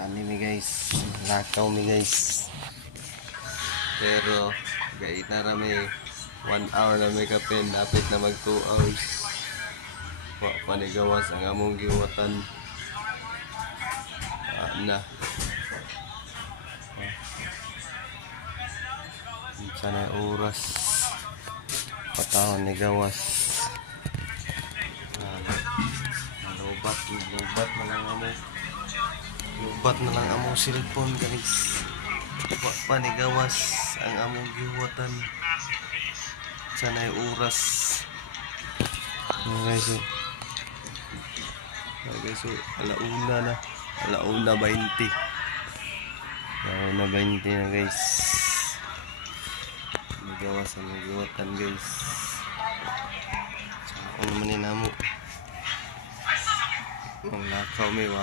Ani mi guys, lakaw mi guys. Pero gait na rami 1 hour na may kapin, napit na mag 2 hours. Wa panigawas ang among giwatan. Na. Sana oras patahon ni gawas. Lubat na lang amo. Lubat na lang among cellphone guys. Wa pa ni gawas ang among giwatan. Sana oras. Guys, so alauna na. Alauna 20. Alauna 20 na guys. Gawas ang giwatan guys. Ano naman ni namo. Ang lakaw may